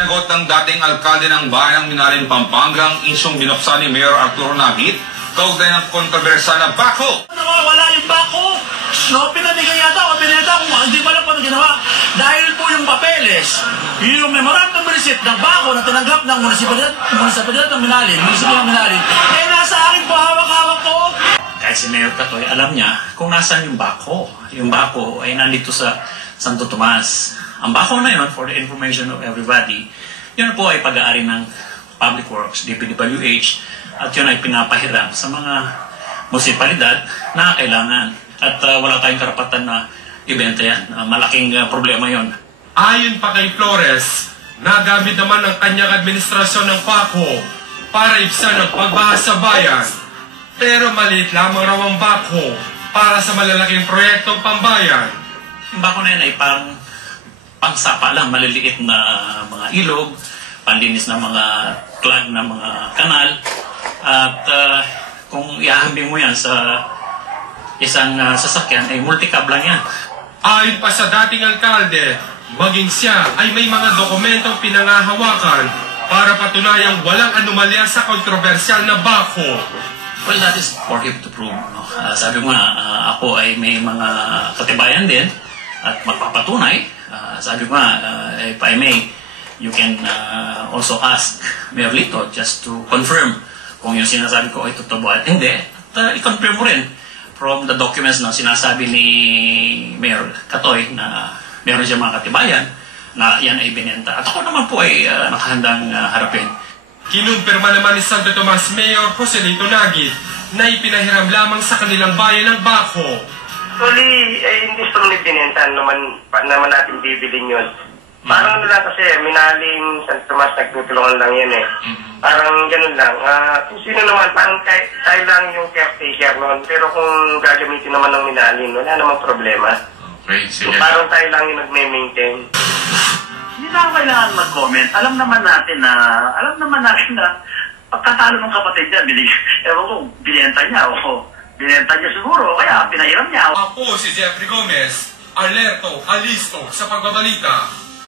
Nagot ng dating alkalde ng bayan ng Minalin, Pampanga ang isyong binuksan ni Mayor Arturo Nagit kaugnay ng kontrobersya na bako. Wala yung bako. No, pinabigay yata o pinita kung hindi pa lang paano ginawa. Dahil po yung papeles, yung memorandum receipt ng bako na tinanggap ng munisipalidad ng Minalin, eh nasa akin po, hawak-hawak ko. Kaya si Mayor Katoy, alam niya kung nasaan yung bako. Yung bako ay nandito sa Santo Tomas. Ang bako na yun, for the information of everybody, yun po ay pag-aari ng Public Works, DPWH, at yun ay pinapahiram sa mga munisipalidad na kailangan. At wala tayong karapatan na ibenta yan. Malaking problema yon. Ayon pa kay Flores, nagamit naman ng kanyang administrasyon ng bako para ibsan ang pagbaha sa bayan. Pero maliit lamang raw ang bako para sa malalaking proyektong pambayan. Yung bako na yan ay parang pangsapa lang, maliliit na mga ilog, panlinis na mga clog na mga kanal. At kung ihahambing mo yan sa isang sasakyan, ay multicab lang yan. Ayon pa sa dating alkalde, maging siya ay may mga dokumentong pinangahawakan para patunayang walang anomalya sa kontrobersyal na bako. Well, that is for him to prove. No? Sabi mo nga, ako ay may mga katibayan din at magpapatunay. Sabi ko nga, if I may, you can also ask Mayor Lito just to confirm kung yung sinasabi ko ay totoo at hindi. At i-confirm mo rin from the documents na sinasabi ni Mayor Katoy na meron siya mga katibayan na yan ay binenta. At ako naman po ay nakahandang harapin. Kinumpirma naman ni Santo Tomas Mayor Jose Lito Nagit na ipinahiram lamang sa kanilang bayan ng bako. Actually, hindi strong binenta naman natin bibilin yun. Parang ano lang kasi, Minalin, San Tomas, nagtutulungan lang yan eh. Parang ganun lang. Kung sino naman, parang tayo lang yung caretaker noon. Pero kung gagamitin naman ng Minalin, wala namang problema. Okay, so, parang tayo lang yung nagme-maintain. Hindi na ako kailangan mag-comment. Alam naman natin na pagkatalo ng kapatid niya, ewan ko, binenta niya o binenta niya siguro, kaya pinahiram niya. Ako si Jeffrey Gomez, alerto, alisto sa pagbabalita.